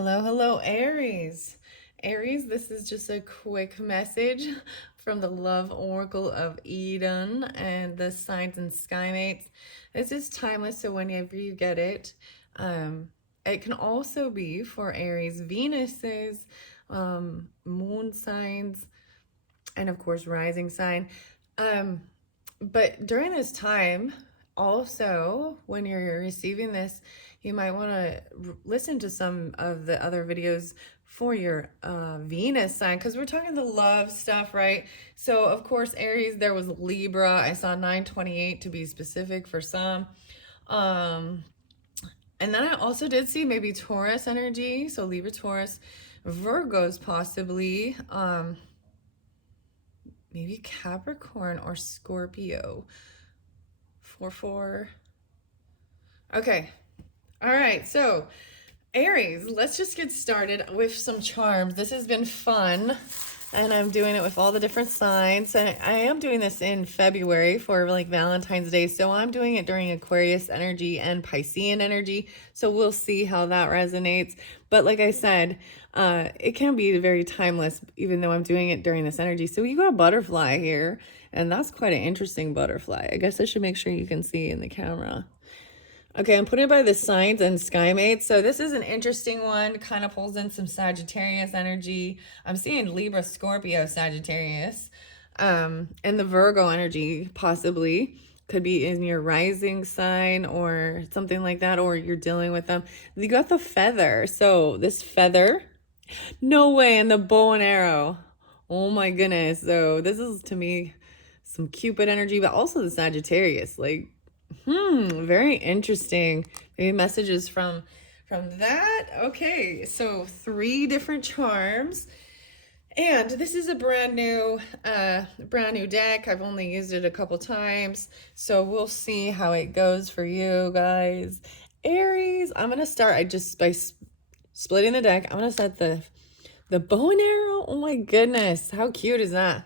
Hello, hello, Aries. Aries, this is just a quick message from the Love Oracle of Eden and the signs and sky mates. This is timeless, so whenever you get it, it can also be for Aries, Venuses, moon signs, and of course, rising sign. Um, but during this time, also, when you're receiving this, you might want to listen to some of the other videos for your Venus sign, because we're talking the love stuff, right? So, of course, Aries, there was Libra. I saw 928 to be specific for some. Um, and then I also did see maybe Taurus energy. So, Libra, Taurus, Virgos possibly. Maybe Capricorn or Scorpio. 4-4. Okay. All right. So, Aries, let's just get started with some charms. This has been fun, and I'm doing it with all the different signs. And I am doing this in February for like Valentine's Day. So, I'm doing it during Aquarius energy and Piscean energy. So, we'll see how that resonates. But like I said, it can be very timeless, even though I'm doing it during this energy. So, you got a butterfly here, and that's quite an interesting butterfly. I guess I should make sure you can see in the camera. Okay, I'm putting it by the signs and sky mates. So this is an interesting one. Kind of pulls in some Sagittarius energy. I'm seeing Libra, Scorpio, Sagittarius. And the Virgo energy possibly could be in your rising sign or something like that, or you're dealing with them. You got the feather. So this feather, no way, and the bow and arrow. Oh my goodness. So this is to me some Cupid energy, but also the Sagittarius. Like, very interesting. Maybe messages from that. Okay, so 3 different charms. And this is a brand new deck. I've only used it a couple times. So we'll see how it goes for you guys. Aries, I'm going to start by splitting the deck. I'm going to set the bow and arrow. Oh my goodness. How cute is that?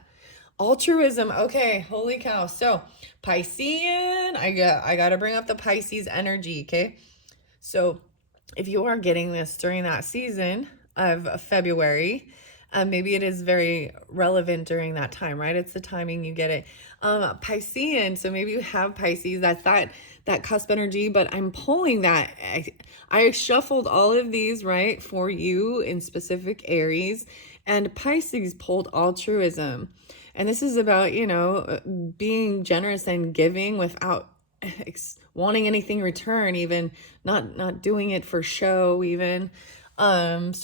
Altruism. Okay, holy cow. So, Piscean, I got to bring up the Pisces energy, okay? So, if you are getting this during that season of February, maybe it is very relevant during that time, right? It's the timing you get it. Piscean, so maybe you have Pisces, that's that cusp energy, but I'm pulling that. I shuffled all of these, right, for you in specific Aries, and Pisces pulled altruism. And this is about, being generous and giving without wanting anything in return, even not doing it for show, even. And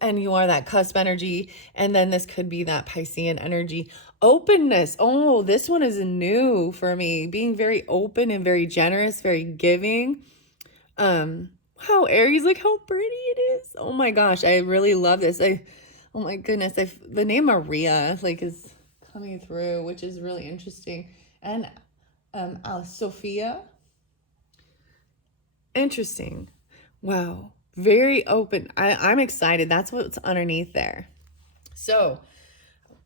you are that cusp energy, and then this could be that Piscean energy. Openness. Oh, this one is new for me. Being very open and very generous, very giving. Wow, Aries, look how pretty it is. Oh my gosh, I really love this. Oh my goodness, the name Maria is coming through, which is really interesting. And Sophia. Interesting. Wow. Very open. I'm excited. That's what's underneath there. So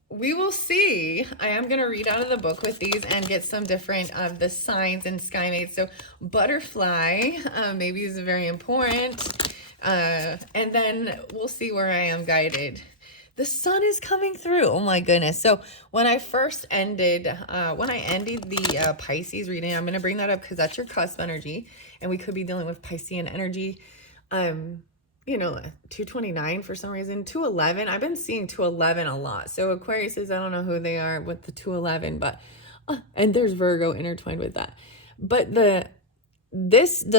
we will see. I am going to read out of the book with these and get some different of the signs and sky mates. So butterfly maybe is very important. And then we'll see where I am guided. The sun is coming through. Oh my goodness. So when I ended the Pisces reading, I'm going to bring that up because that's your cusp energy, and we could be dealing with Piscean energy. 229 for some reason, 211. I've been seeing 211 a lot. So Aquarius is, I don't know who they are with the 211, but and there's Virgo intertwined with that. But the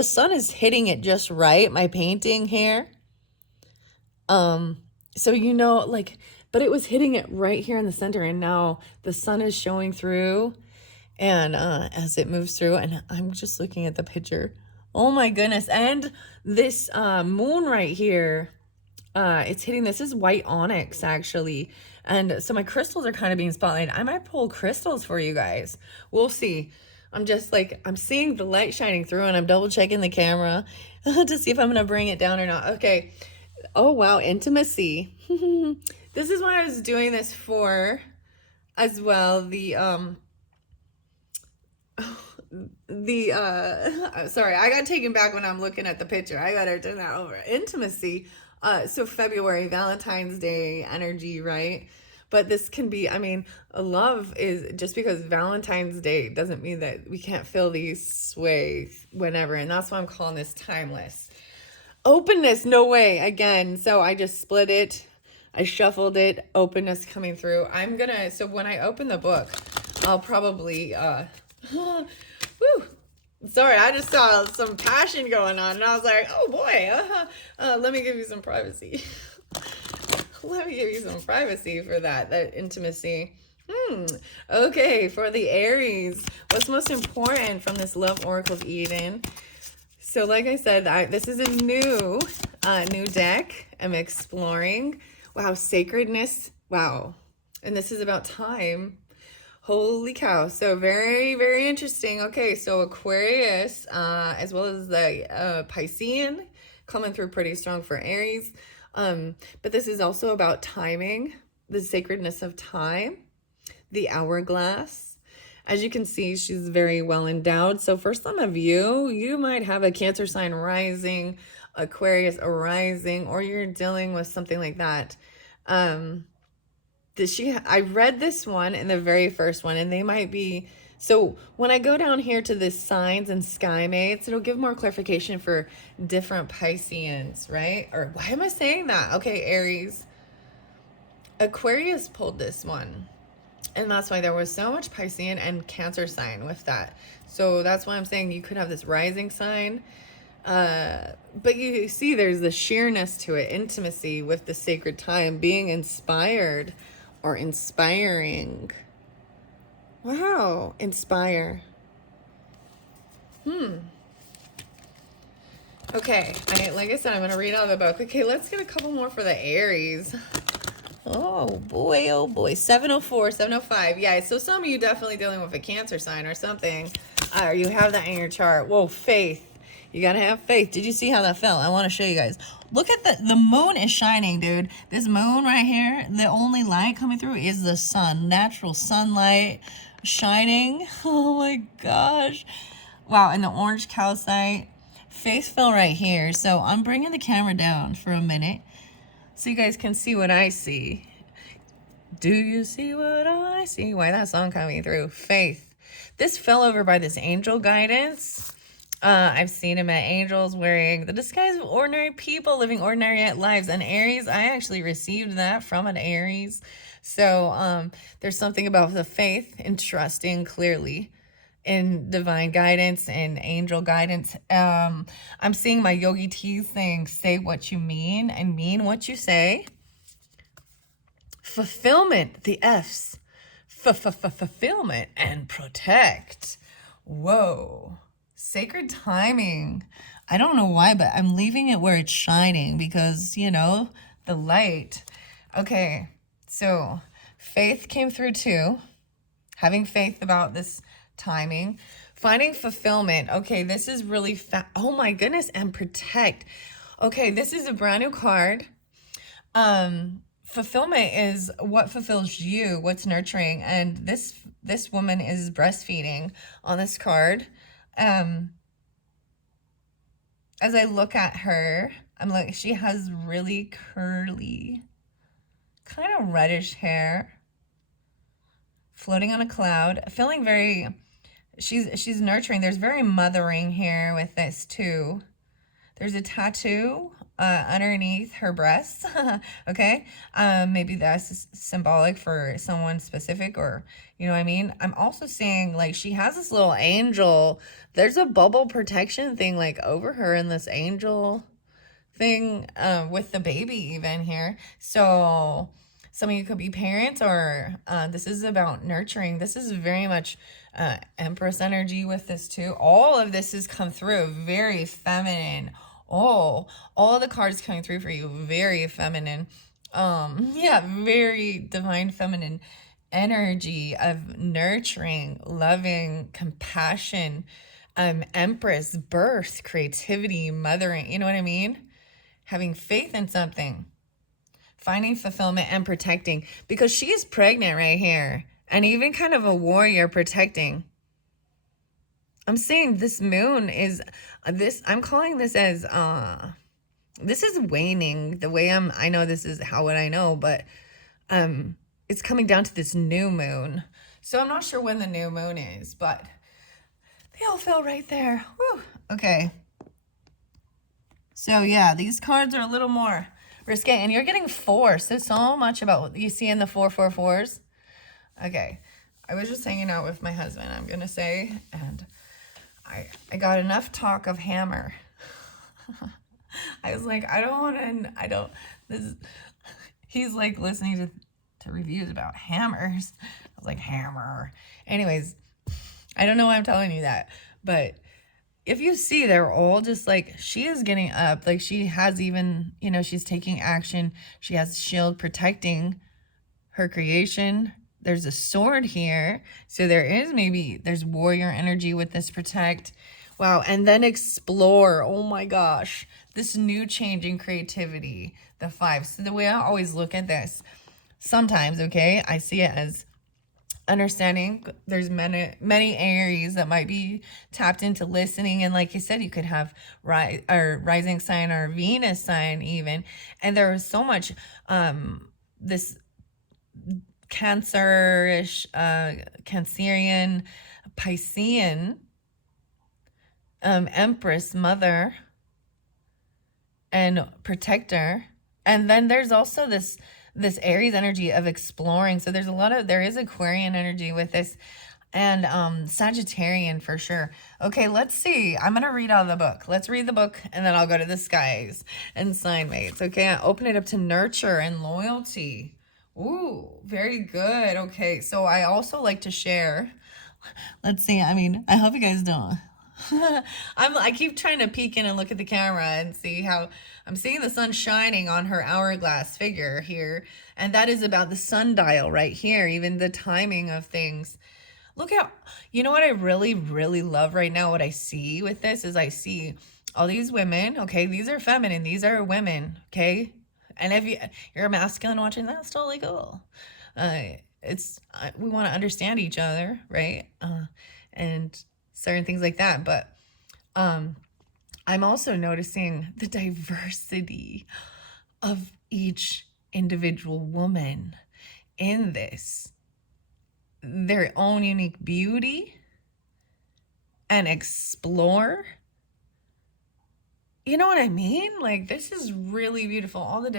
sun is hitting it just right, my painting here. So but it was hitting it right here in the center, and now the sun is showing through, and as it moves through, and I'm just looking at the picture. Oh my goodness. And this moon right here, it's hitting, this is white onyx actually. And so my crystals are kind of being spotlighted. I might pull crystals for you guys. We'll see. I'm just I'm seeing the light shining through, and I'm double checking the camera to see if I'm going to bring it down or not. Okay. Oh, wow. Intimacy. This is what I was doing this for as well. Sorry, I got taken back when I'm looking at the picture. I got to turn that over. Intimacy. So February, Valentine's Day energy, right? But this can be, I mean, love is just because Valentine's Day doesn't mean that we can't feel these ways whenever. And that's why I'm calling this timeless. Openness, no way. Again, so I just split it. I shuffled it. Openness coming through. So when I open the book, I'll probably, woo. Sorry, I just saw some passion going on and I was like, oh boy, let me give you some privacy. Let me give you some privacy for that intimacy. Okay, for the Aries, what's most important from this Love Oracle of Eden? So like I said, this is a new deck. I'm exploring. Wow, sacredness. Wow. And this is about time. Holy cow. So very, very interesting. Okay, so Aquarius, as well as the Piscean, coming through pretty strong for Aries. But this is also about timing, the sacredness of time, the hourglass. As you can see, she's very well endowed. So for some of you, you might have a Cancer sign rising, Aquarius arising, or you're dealing with something like that. I read this one in the very first one, and they might be, so when I go down here to the signs and sky mates, it'll give more clarification for different Pisceans, right? Or why am I saying that? Okay, Aries. Aquarius pulled this one. And that's why there was so much Piscean and Cancer sign with that. So that's why I'm saying you could have this rising sign. But you see there's the sheerness to it, intimacy with the sacred time, being inspired or inspiring. Wow, inspire. Okay, like I said, I'm going to read out of the book. Okay, let's get a couple more for the Aries. Oh boy, 704, 705. Yeah, so some of you definitely dealing with a Cancer sign or something. Or you have that in your chart. Whoa, faith. You gotta have faith. Did you see how that felt? I want to show you guys. Look at the moon is shining, dude. This moon right here, the only light coming through is the sun. Natural sunlight shining. Oh my gosh. Wow, and the orange calcite. Faith fell right here. So I'm bringing the camera down for a minute so you guys can see what I see. Do you see what I see? Why that song coming through? Faith. This fell over by this angel guidance. I've seen him at angels wearing the disguise of ordinary people living ordinary lives. And Aries, I actually received that from an Aries. So there's something about the faith and trusting clearly in divine guidance and angel guidance. I'm seeing my yogi teas saying, say what you mean and mean what you say. Fulfillment, the F's. Fulfillment and protect. Whoa. Sacred timing. I don't know why, but I'm leaving it where it's shining because, you know, the light. Okay, so faith came through too. Having faith about this timing. Finding fulfillment. Okay, this is really oh my goodness, and protect. Okay, this is a brand new card. Fulfillment is what fulfills you, what's nurturing, and this woman is breastfeeding on this card. As I look at her, I'm like, she has really curly, kind of reddish hair, floating on a cloud, feeling very, she's nurturing. There's very mothering here with this too. There's a tattoo underneath her breasts. Okay, maybe that's symbolic for someone specific, or you know what I mean. I'm also seeing like she has this little angel. There's a bubble protection thing like over her in this angel thing with the baby even here. So some of you could be parents, or this is about nurturing. This is very much Empress energy with this too. All of this has come through very feminine. Oh, all the cards coming through for you, very feminine. Yeah, very divine feminine energy of nurturing, loving, compassion, Empress, birth, creativity, mothering, you know what I mean? Having faith in something, finding fulfillment and protecting, because she is pregnant right here, and even kind of a warrior protecting. I'm saying this moon is this, I'm calling this as this is waning the way I know this is how would I know, but it's coming down to this new moon. So I'm not sure when the new moon is, but they all fell right there. Whew. Okay. So yeah, these cards are a little more risque, and you're getting 4. So much about what you see in the 444s. Okay. I was just hanging out with my husband, I'm going to say, and I got enough talk of hammer. I was like, he's like listening to reviews about hammers. I was like, hammer. Anyways, I don't know why I'm telling you that, but if you see, they're all just like, she is getting up. Like she has even, she's taking action. She has shield protecting her creation. There's a sword here. So there's warrior energy with this protect. Wow. And then explore. Oh my gosh. This new change in creativity, the 5. So the way I always look at this, sometimes, okay, I see it as understanding. There's many Aries that might be tapped into listening. And like you said, you could have rising sign or Venus sign even. And there is so much, this Cancerish, Cancerian, Piscean, Empress, Mother, and Protector. And then there's also this Aries energy of exploring. So there is Aquarian energy with this, and Sagittarian for sure. Okay, let's see. I'm going to read out of the book. Let's read the book, and then I'll go to the skies and sign mates. Okay, I open it up to nurture and loyalty. Ooh, very good. Okay, so I also like to share. Let's see. I mean, I hope you guys don't. I keep trying to peek in and look at the camera and see how I'm seeing the sun shining on her hourglass figure here. And that is about the sundial right here, even the timing of things. Look at, what I really, really love right now, what I see with this is I see all these women. Okay, these are feminine. These are women. Okay. And if you're a masculine watching, that's totally cool. We want to understand each other, right? And certain things like that. But I'm also noticing the diversity of each individual woman in this, their own unique beauty, and explore. You know what I mean? Like, this is really beautiful. All the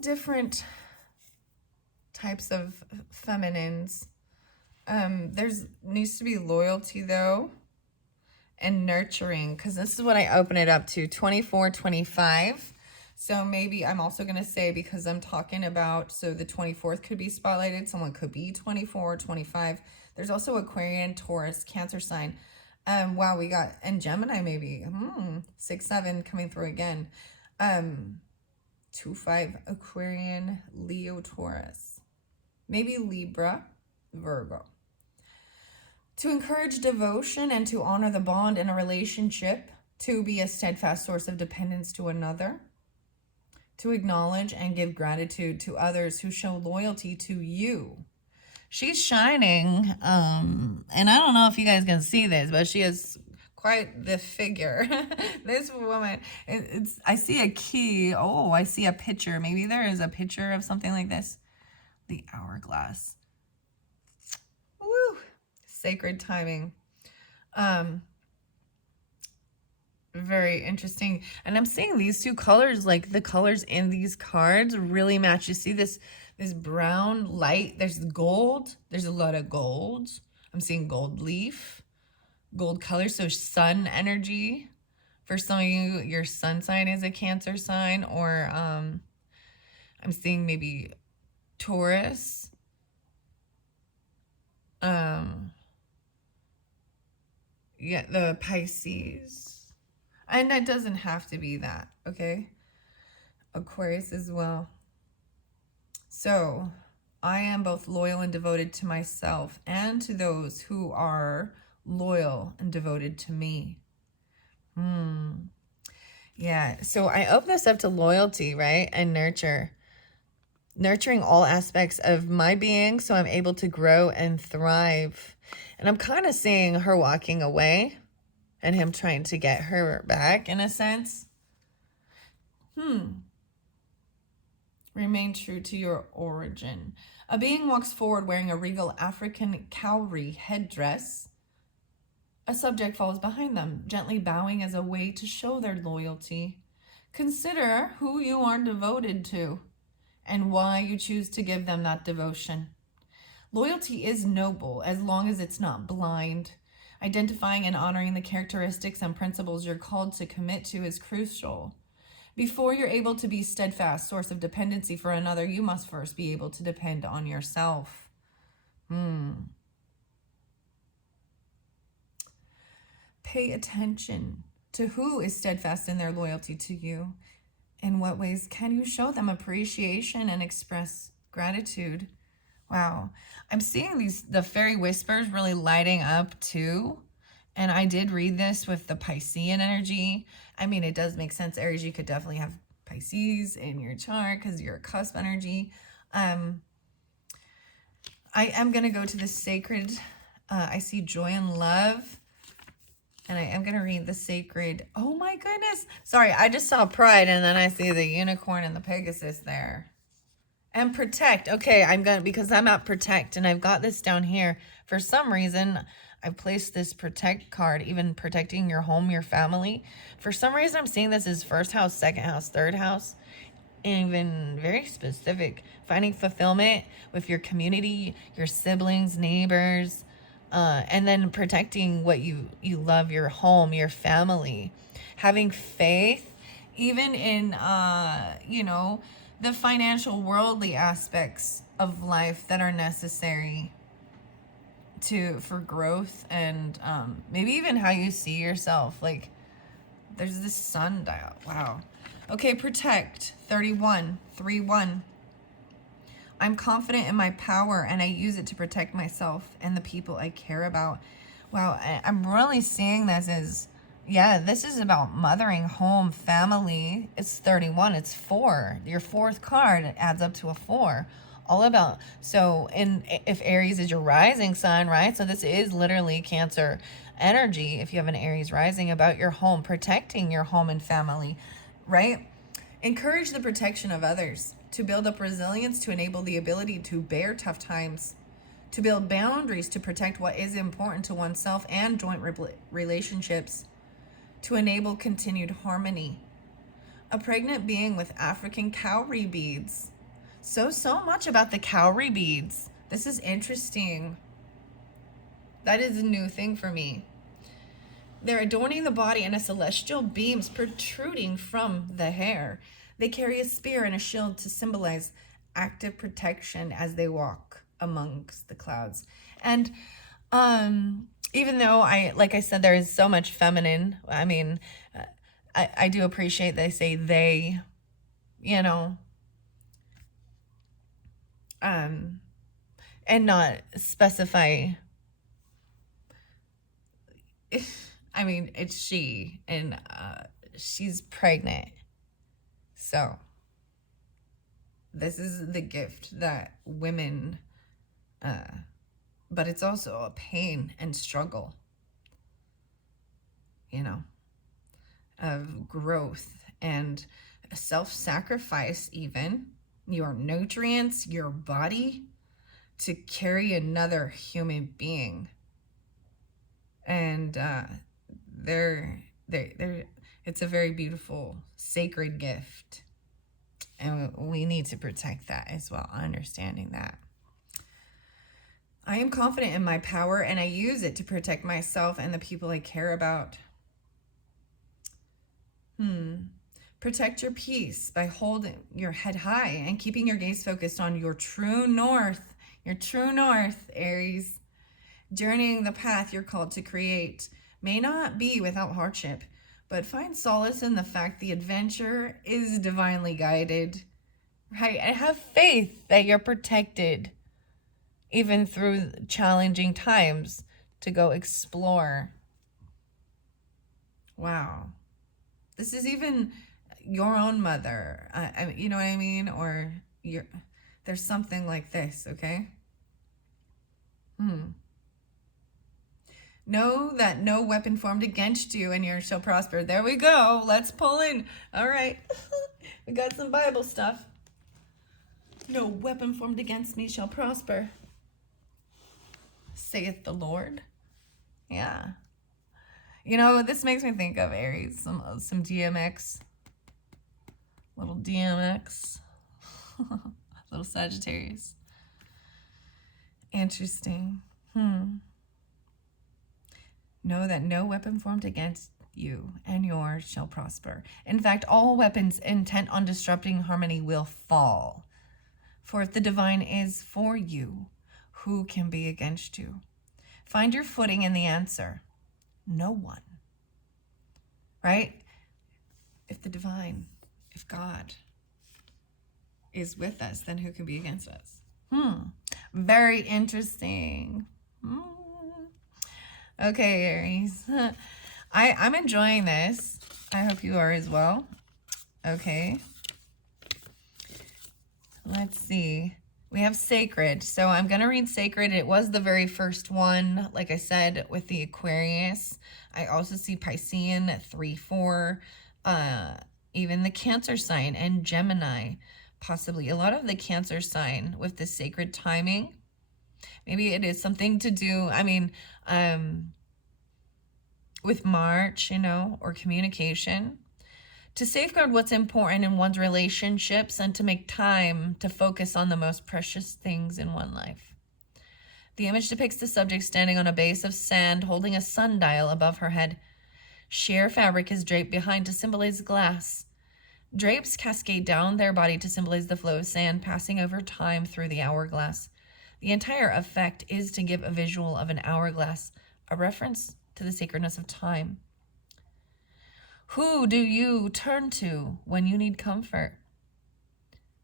different types of feminines. There's needs to be loyalty though, and nurturing, because this is what I open it up to, 24, 25. So maybe I'm also going to say, because I'm talking about, so the 24th could be spotlighted. Someone could be 24, 25. There's also Aquarian, Taurus, Cancer sign. Wow, we got, and Gemini maybe, 6, 7 coming through again. 2, 5, Aquarian, Leo, Taurus, maybe Libra, Virgo. To encourage devotion and to honor the bond in a relationship, to be a steadfast source of dependence to another, to acknowledge and give gratitude to others who show loyalty to you. She's shining, and I don't know if you guys can see this, but she is quite the figure. This woman, I see a key. Oh, I see a picture. Maybe there is a picture of something like this. The hourglass. Woo! Sacred timing. Very interesting. And I'm seeing these two colors, like the colors in these cards really match. You see this brown light, there's gold, there's a lot of gold. I'm seeing gold leaf, gold color, so sun energy. For some of you, your sun sign is a Cancer sign, or I'm seeing maybe Taurus. Yeah, the Pisces. And it doesn't have to be that, okay? Aquarius as well. So, I am both loyal and devoted to myself and to those who are loyal and devoted to me. Yeah, so I open this up to loyalty, right? And nurturing all aspects of my being so I'm able to grow and thrive. And I'm kind of seeing her walking away and him trying to get her back in a sense. Remain true to your origin. A being walks forward wearing a regal African cowrie headdress. A subject follows behind them, gently bowing as a way to show their loyalty. Consider who you are devoted to and why you choose to give them that devotion. Loyalty is noble as long as it's not blind. Identifying and honoring the characteristics and principles you're called to commit to is crucial. Before you're able to be a steadfast source of dependency for another, you must first be able to depend on yourself. Pay attention to who is steadfast in their loyalty to you. In what ways can you show them appreciation and express gratitude? Wow. I'm seeing the fairy whispers really lighting up too. And I did read this with the Piscean energy. I mean, it does make sense. Aries, you could definitely have Pisces in your chart because you're a cusp energy. I am going to go to the sacred. I see joy and love. And I am going to read the sacred. Oh my goodness. Sorry, I just saw pride and then I see the unicorn and the Pegasus there. And protect. Okay, because I'm at protect and I've got this down here. For some reason, I've placed this protect card, even protecting your home, your family. For some reason, I'm seeing this as first house, second house, third house. Even very specific. Finding fulfillment with your community, your siblings, neighbors. And then protecting what you love, your home, your family. Having faith, even in, the financial, worldly aspects of life that are necessary for growth and maybe even how you see yourself. Like, there's this sundial. Wow. Okay, protect. 31. I'm confident in my power and I use it to protect myself and the people I care about. Wow, I'm really seeing this as, this is about mothering, home, family. It's 31, it's 4. Your fourth card adds up to a 4. All about, if Aries is your rising sign, right? So this is literally Cancer energy, if you have an Aries rising, about your home, protecting your home and family, right? Encourage the protection of others, to build up resilience, to enable the ability to bear tough times, to build boundaries, to protect what is important to oneself and joint relationships, to enable continued harmony. A pregnant being with African cowrie beads. So much about the cowrie beads. This is interesting. That is a new thing for me. They're adorning the body and a celestial beams protruding from the hair. They carry a spear and a shield to symbolize active protection as they walk amongst the clouds. And even though like I said, there is so much feminine. I mean, I do appreciate they say they, and not specify. I mean, it's she, and she's pregnant. So this is the gift that women, but it's also a pain and struggle, of growth and self-sacrifice, even your nutrients, your body, to carry another human being. And it's a very beautiful, sacred gift. And we need to protect that as well, understanding that. I am confident in my power and I use it to protect myself and the people I care about. Protect your peace by holding your head high and keeping your gaze focused on your true north. Your true north, Aries. Journeying the path you're called to create may not be without hardship, but find solace in the fact the adventure is divinely guided, right? And have faith that you're protected, even through challenging times, to go explore. Wow. This is even your own mother, you know what I mean? Or there's something like this, okay? Know that no weapon formed against you and you shall prosper. There we go. Let's pull in. All right. We got some Bible stuff. No weapon formed against me shall prosper, saith the Lord. Yeah. You know, this makes me think of Aries, some DMX. Little DMX. Little Sagittarius. Interesting. Know that no weapon formed against you and yours shall prosper. In fact, all weapons intent on disrupting harmony will fall. For if the divine is for you, who can be against you? Find your footing in the answer. No one. Right? If the divine, if God is with us, then who can be against us? Very interesting. Okay, Aries. I'm enjoying this. I hope you are as well. Okay. Let's see. We have Sacred. So I'm going to read Sacred. It was the very first one, like I said, with the Aquarius. I also see Piscean at 3-4. Even the Cancer sign and Gemini, possibly. A lot of the Cancer sign with the sacred timing. Maybe it is something to do, with March, or communication. To safeguard what's important in one's relationships and to make time to focus on the most precious things in one life. The image depicts the subject standing on a base of sand holding a sundial above her head. Sheer fabric is draped behind to symbolize glass. Drapes cascade down their body to symbolize the flow of sand passing over time through the hourglass. The entire effect is to give a visual of an hourglass, a reference to the sacredness of time. Who do you turn to when you need comfort?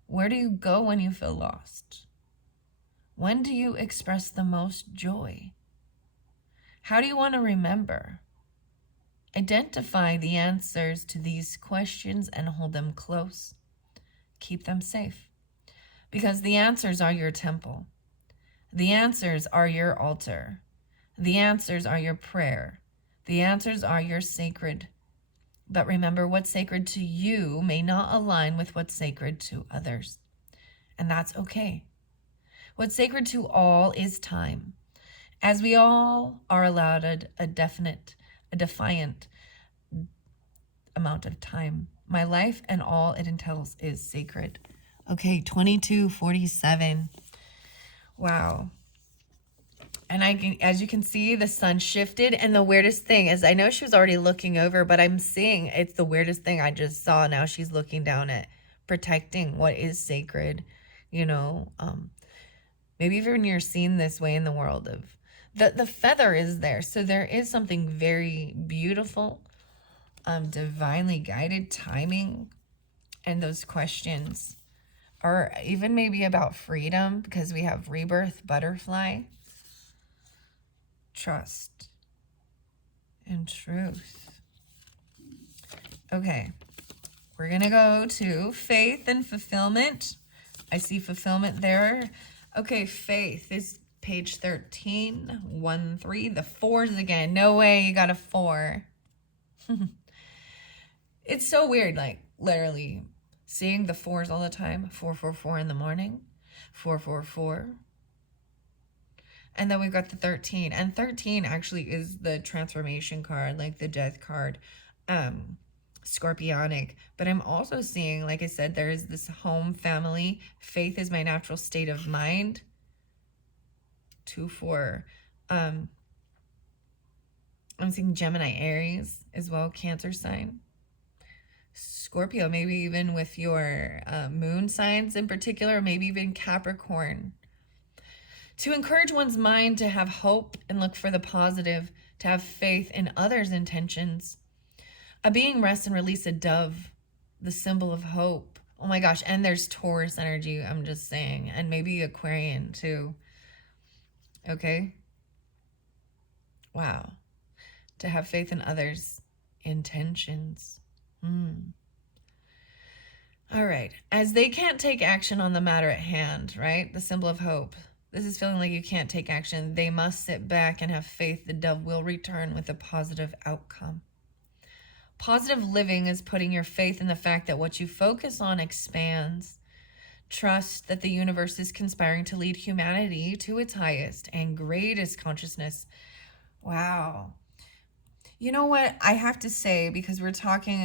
Where do you go when you feel lost? When do you express the most joy? How do you want to remember? Identify the answers to these questions and hold them close. Keep them safe. Because the answers are your temple. The answers are your altar. The answers are your prayer. The answers are your sacred. But remember, what's sacred to you may not align with what's sacred to others. And that's okay. What's sacred to all is time. As we all are allowed a defiant amount of time. My life and all it entails is sacred. Okay, 2247. Wow. And as you can see, the sun shifted. And the weirdest thing is, I know she was already looking over, but I'm seeing it's the weirdest thing I just saw. Now she's looking down at protecting what is sacred, maybe even you're seen this way in the world of the feather is there. So there is something very beautiful, divinely guided timing. And those questions are even maybe about freedom, because we have rebirth, butterfly, trust, and truth. Okay, we're going to go to faith and fulfillment. I see fulfillment there. Okay, faith is page 13, 1-3. The fours again. No way you got a 4. It's so weird, like literally seeing the 4s all the time. 444 in the morning. 444. And then we've got the 13. And 13 actually is the transformation card, like the death card. Scorpionic. But I'm also seeing, like I said, there is this home, family. Faith is my natural state of mind. 2-4. I'm seeing Gemini, Aries as well, Cancer sign. Scorpio, maybe even with your moon signs in particular, maybe even Capricorn. To encourage one's mind to have hope and look for the positive, to have faith in others' intentions. A being rest and release a dove, the symbol of hope. Oh my gosh, and there's Taurus energy, I'm just saying, and maybe Aquarian too. Okay? Wow. To have faith in others' intentions. All right. As they can't take action on the matter at hand, right? The symbol of hope. This is feeling like you can't take action. They must sit back and have faith the dove will return with a positive outcome. Positive living is putting your faith in the fact that what you focus on expands. Trust that the universe is conspiring to lead humanity to its highest and greatest consciousness. Wow. You know what I have to say, because we're talking,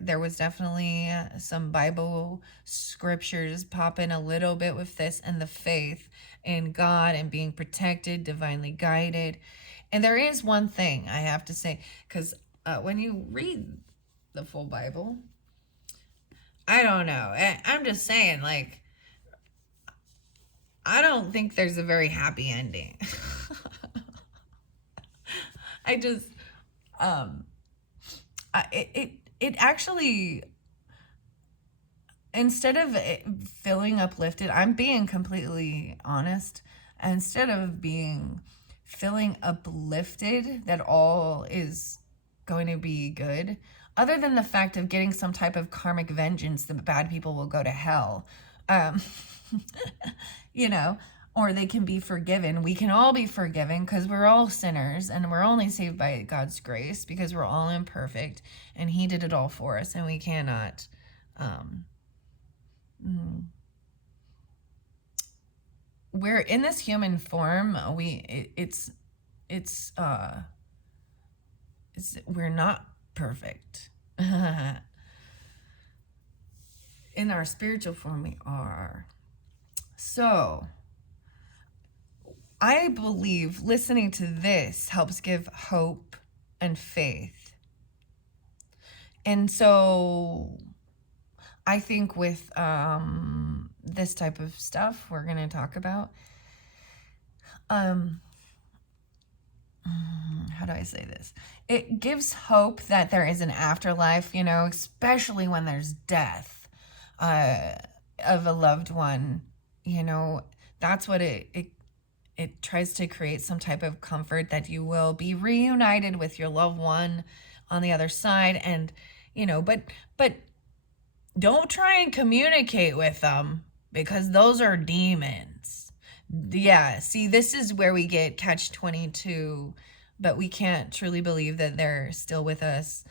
there was definitely some Bible scriptures popping a little bit with this, and the faith in God and being protected, divinely guided. And there is one thing I have to say, because when you read the full Bible, I don't know. I'm just saying, like, I don't think there's a very happy ending. I just, it actually, instead of it feeling uplifted, I'm being completely honest. Instead of feeling uplifted that all is going to be good, other than the fact of getting some type of karmic vengeance, the bad people will go to hell. You know, or they can be forgiven. We can all be forgiven because we're all sinners and we're only saved by God's grace because we're all imperfect and He did it all for us, and we cannot. We're in this human form. We're not perfect. In our spiritual form, we are. So, I believe listening to this helps give hope and faith. And so, I think with this type of stuff we're going to talk about, how do I say this? It gives hope that there is an afterlife, especially when there's death of a loved one. That's what it tries to create, some type of comfort that you will be reunited with your loved one on the other side. And, but don't try and communicate with them, because those are demons. Yeah, see, this is where we get catch-22, but we can't truly believe that they're still with us,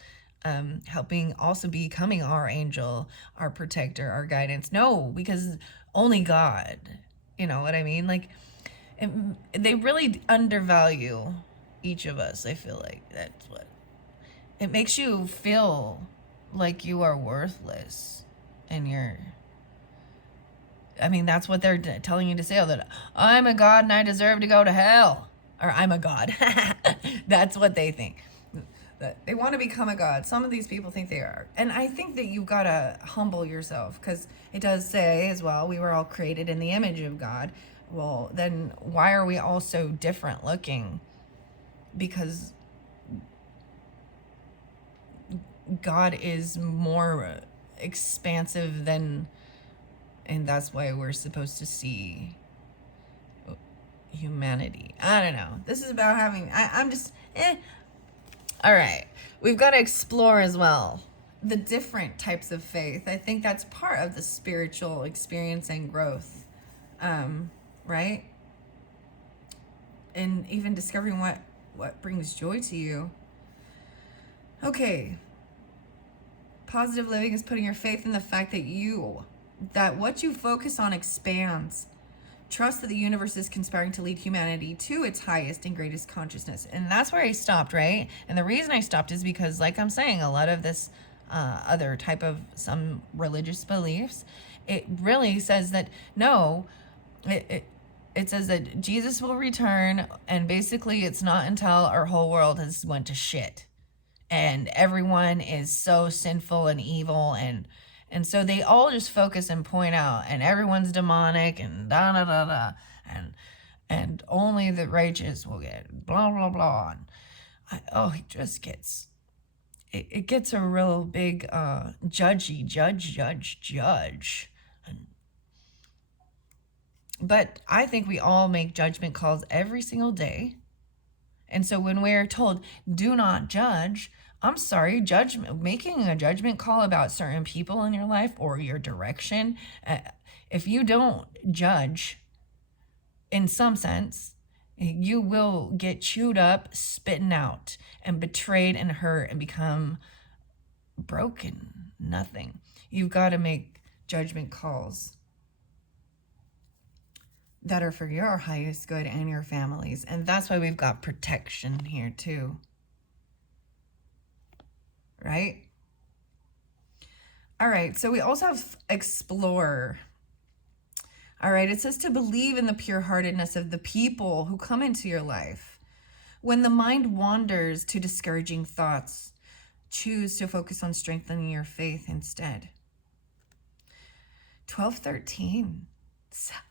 helping, also becoming our angel, our protector, our guidance. No, because only God, you know what I mean? Like, they really undervalue each of us. I feel like that's what it makes you feel, like you are worthless, and that's what they're telling you to say, that I'm a god and I deserve to go to hell, or I'm a god. That's what they think. They want to become a god. Some of these people think they are. And I think that you gotta humble yourself, because it does say as well, we were all created in the image of God. Well, then why are we all so different looking? Because God is more expansive than, and that's why we're supposed to see humanity. I don't know. This is about all right. We've got to explore as well the different types of faith. I think that's part of the spiritual experience and growth, right? And even discovering what brings joy to you. Okay. Positive living is putting your faith in the fact that what you focus on expands. Trust that the universe is conspiring to lead humanity to its highest and greatest consciousness. And that's where I stopped, right? And the reason I stopped is because, like I'm saying, a lot of this other type of some religious beliefs, it really says that, no, it says that Jesus will return, and basically it's not until our whole world has went to shit. And everyone is so sinful and evil, and so they all just focus and point out, and everyone's demonic, and da da da da, and only the righteous will get blah blah blah. And it gets a real big judgy judge. But I think we all make judgment calls every single day. And so when we're told, do not judge, I'm sorry, making a judgment call about certain people in your life or your direction, if you don't judge, in some sense, you will get chewed up, spitting out, and betrayed and hurt, and become broken. Nothing. You've got to make judgment calls that are for your highest good and your family's. And that's why we've got protection here too. Right? All right, so we also have explore. All right, it says to believe in the pure-heartedness of the people who come into your life. When the mind wanders to discouraging thoughts, choose to focus on strengthening your faith instead. 12:13.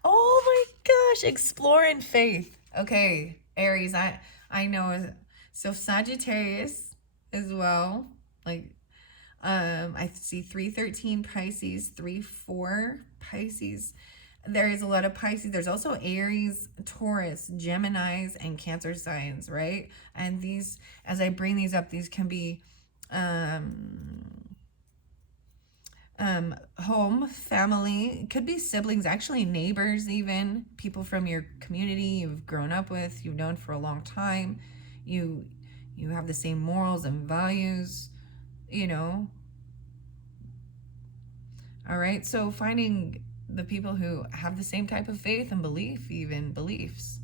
Oh my gosh, explore in faith. Okay, Aries, I know. So Sagittarius as well. Like, I see 3:13 Pisces, 3:4 Pisces. There is a lot of Pisces. There's also Aries, Taurus, Geminis, and Cancer signs, right? And these, as I bring these up, these can be home, family, it could be siblings, actually neighbors, even people from your community you've grown up with, you've known for a long time. You have the same morals and values, you know. All right, so finding the people who have the same type of faith and belief, even beliefs.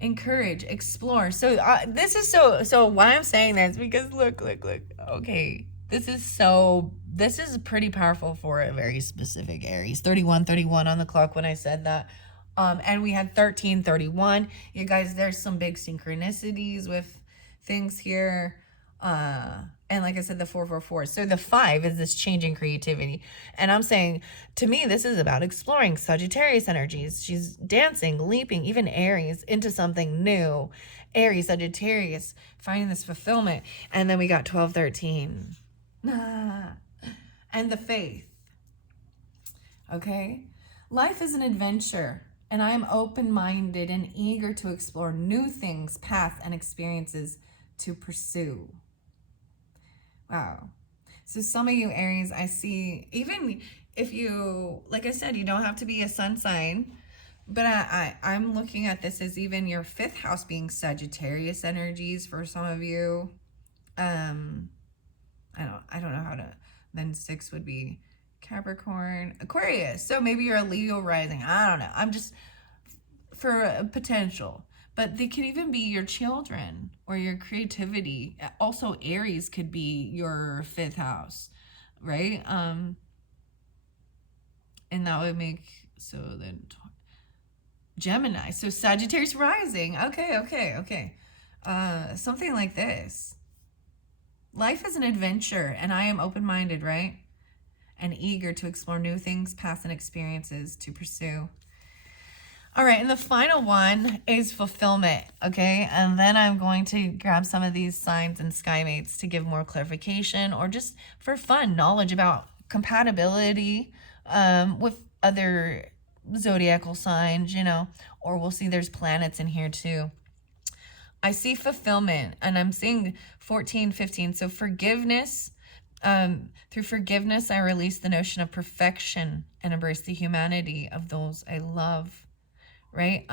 Encourage, explore. So this is so why I'm saying this, because look. Okay, this is pretty powerful for a very specific Aries. 31 on the clock when I said that. And we had 13:31. You guys, there's some big synchronicities with things here. And like I said, the 444. So the 5 is this changing creativity. And I'm saying, to me, this is about exploring Sagittarius energies. She's dancing, leaping, even Aries, into something new. Aries, Sagittarius, finding this fulfillment. And then we got 12:13. And the faith. Okay? Life is an adventure, and I am open-minded and eager to explore new things, paths, and experiences to pursue. Wow. So some of you Aries, I see, even if you, like I said, you don't have to be a sun sign, but I'm looking at this as even your 5th house being Sagittarius energies for some of you. I don't know how to, then 6 would be Capricorn, Aquarius. So maybe you're a Leo rising. I don't know. I'm just for a potential. But they could even be your children or your creativity. Also, Aries could be your 5th house, right? And that would make, so then Gemini. So Sagittarius rising. Okay. Something like this. Life is an adventure, and I am open-minded, right? And eager to explore new things, paths, and experiences to pursue. All right, and the final one is fulfillment, okay? And then I'm going to grab some of these signs and sky mates to give more clarification or just for fun knowledge about compatibility with other zodiacal signs, you know, or we'll see there's planets in here too. I see fulfillment, and I'm seeing 14:15. So forgiveness. Through forgiveness, I release the notion of perfection and embrace the humanity of those I love. Right?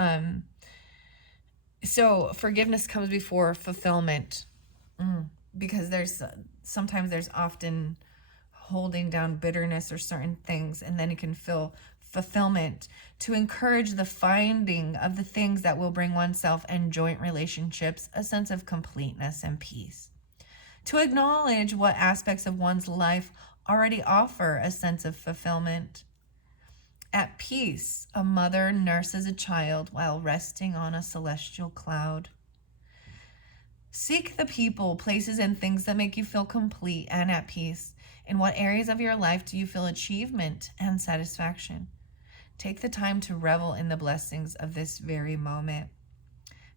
So forgiveness comes before fulfillment, because sometimes there's often holding down bitterness or certain things, and then it can feel fulfillment to encourage the finding of the things that will bring oneself and joint relationships a sense of completeness and peace. To acknowledge what aspects of one's life already offer a sense of fulfillment. At peace, a mother nurses a child while resting on a celestial cloud. Seek the people, places, and things that make you feel complete and at peace. In what areas of your life do you feel achievement and satisfaction? Take the time to revel in the blessings of this very moment.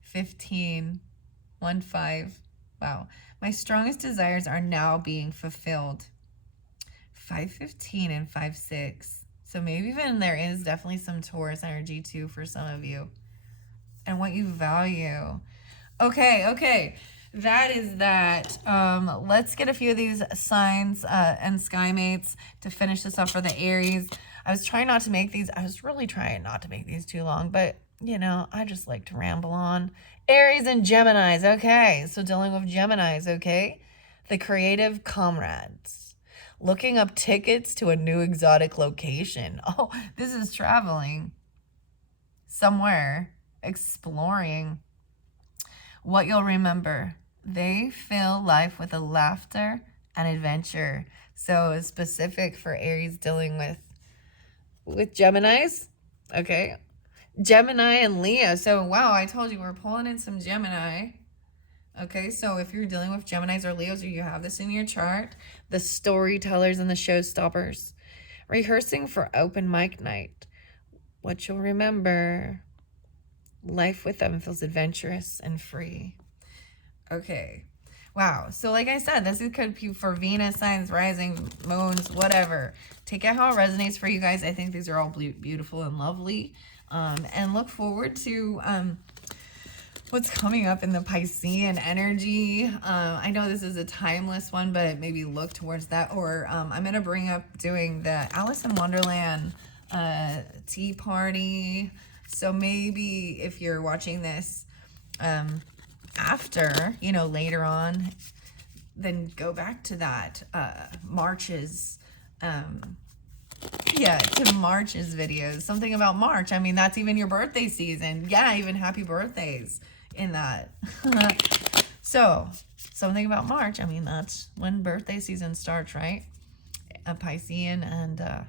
15. Wow. My strongest desires are now being fulfilled. 5:15 and 5:6. So maybe even there is definitely some Taurus energy too for some of you. And what you value. Okay. That is that. Let's get a few of these signs and sky mates to finish this off for the Aries. I was really trying not to make these too long, but you know, I just like to ramble on. Aries and Geminis. Okay, so dealing with Geminis, okay? The creative comrades. Looking up tickets to a new exotic location. Oh, this is traveling somewhere, exploring. What you'll remember. They fill life with a laughter and adventure. So specific for Aries dealing with Geminis. Okay. Gemini and Leo. So, wow, I told you we're pulling in some Gemini. Okay, so if you're dealing with Geminis or Leos, or you have this in your chart, the storytellers and the showstoppers. Rehearsing for open mic night. What you'll remember. Life with them feels adventurous and free. Okay. Wow. So like I said, this could be for Venus signs, rising, moons, whatever. Take it how it resonates for you guys. I think these are all beautiful and lovely. And look forward to what's coming up in the Piscean energy. I know this is a timeless one, but maybe look towards that. Or I'm going to bring up doing the Alice in Wonderland tea party. So maybe if you're watching this after, you know, later on, then go back to that March's, yeah, to March's videos. Something about March. I mean, that's even your birthday season. Yeah, even happy birthdays in that. So, something about March. I mean, that's when birthday season starts, right? A Piscean and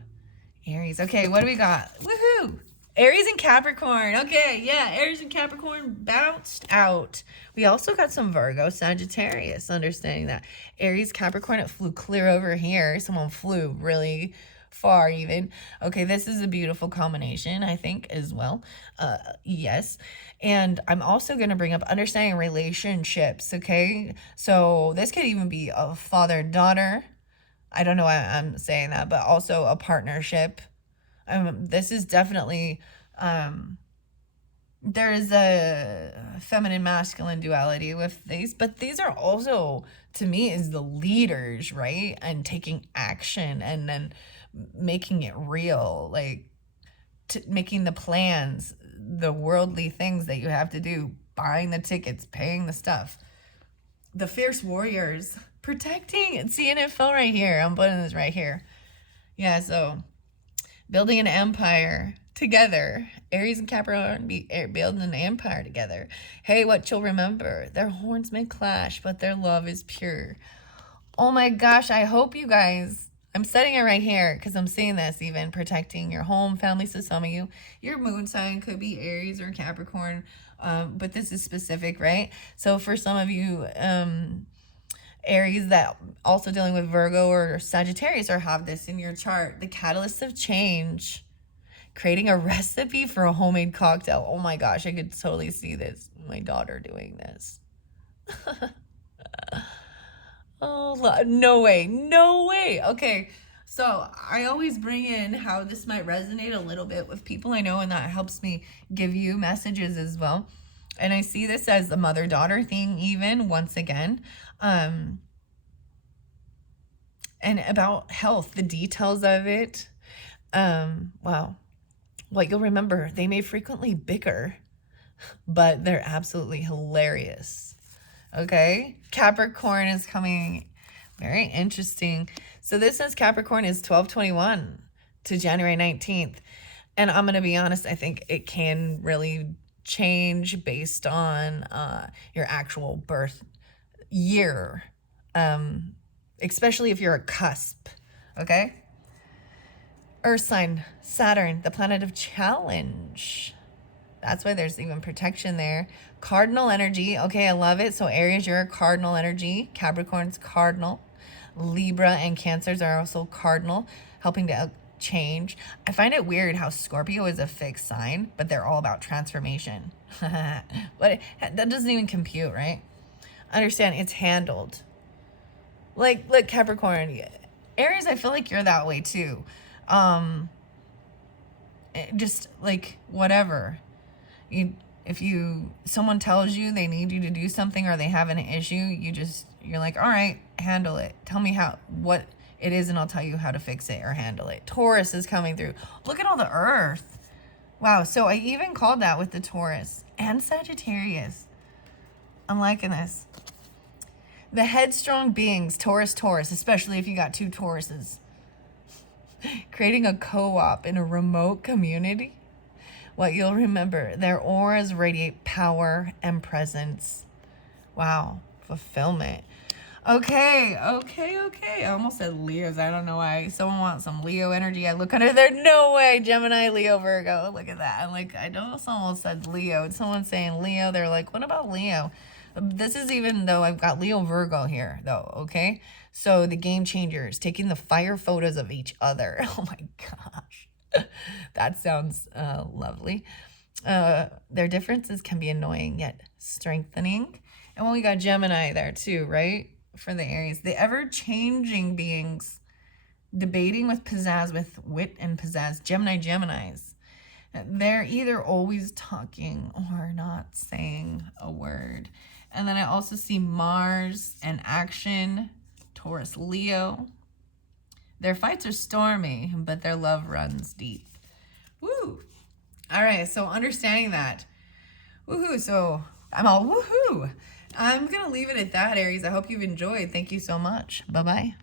Aries. Okay, what do we got? Woohoo! Aries and Capricorn. Okay, yeah, Aries and Capricorn bounced out. We also got some Virgo, Sagittarius, understanding that. Aries, Capricorn, it flew clear over here. Someone flew really far even. Okay, this is a beautiful combination, I think, as well. Yes. And I'm also going to bring up understanding relationships, okay? So this could even be a father-daughter. I don't know why I'm saying that, but also a partnership. This is definitely, there is a feminine masculine duality with these, but these are also, to me, is the leaders, right? And taking action and then making it real, like making the plans, the worldly things that you have to do, buying the tickets, paying the stuff. The fierce warriors, protecting, seeing it fell right here. I'm putting this right here. Yeah, so building an empire together. Aries and Capricorn building an empire together. Hey, what you'll remember. Their horns may clash, but their love is pure. Oh my gosh, I hope you guys, I'm setting it right here because I'm seeing this even protecting your home, family. So some of you, your moon sign could be Aries or Capricorn, but this is specific, right? So for some of you, Aries that also dealing with Virgo or Sagittarius or have this in your chart, the catalyst of change, creating a recipe for a homemade cocktail. Oh my gosh, I could totally see this. My daughter doing this. Oh, no way. No way. Okay. So I always bring in how this might resonate a little bit with people I know, and that helps me give you messages as well. And I see this as the mother-daughter thing even, once again. And about health, the details of it. Wow. What you'll remember, they may frequently bicker, but they're absolutely hilarious. Okay? Capricorn is coming. Very interesting. So this says Capricorn is 12/21 to January 19th. And I'm going to be honest, I think it can really change based on your actual birth year, especially if you're a cusp, okay? Earth sign, Saturn, the planet of challenge. That's why there's even protection there. Cardinal energy, okay, I love it. So Aries, you're a cardinal energy. Capricorn's cardinal. Libra and Cancers are also cardinal, helping to change. I find it weird how Scorpio is a fixed sign, but they're all about transformation. But that doesn't even compute, right? Understand, it's handled. Like, look, Capricorn, Aries, I feel like you're that way too. Just like whatever. If someone tells you they need you to do something or they have an issue, you're like, all right, handle it. Tell me what it is and I'll tell you how to fix it or handle it. Taurus is coming through. Look at all the earth. Wow, so I even called that with the Taurus and Sagittarius. I'm liking this. The headstrong beings, Taurus, especially if you got 2 Tauruses. Creating a co-op in a remote community. What you'll remember, their auras radiate power and presence. Wow, fulfillment. Okay. I almost said Leos. I don't know why. Someone wants some Leo energy. I look under there. No way. Gemini, Leo, Virgo. Look at that. I'm like, I know someone said Leo. It's someone saying Leo. They're like, what about Leo? This is even though I've got Leo, Virgo here, though. Okay. So the game changers taking the fire photos of each other. Oh my gosh. That sounds lovely. Their differences can be annoying yet strengthening. And when we got Gemini there too, right? For the Aries, the ever-changing beings, debating with pizzazz, with wit and pizzazz. Geminis. They're either always talking or not saying a word. And then I also see Mars and action, Taurus, Leo. Their fights are stormy, but their love runs deep. Woo! All right, so understanding that. Woohoo! So I'm all woohoo! I'm going to leave it at that, Aries. I hope you've enjoyed. Thank you so much. Bye-bye.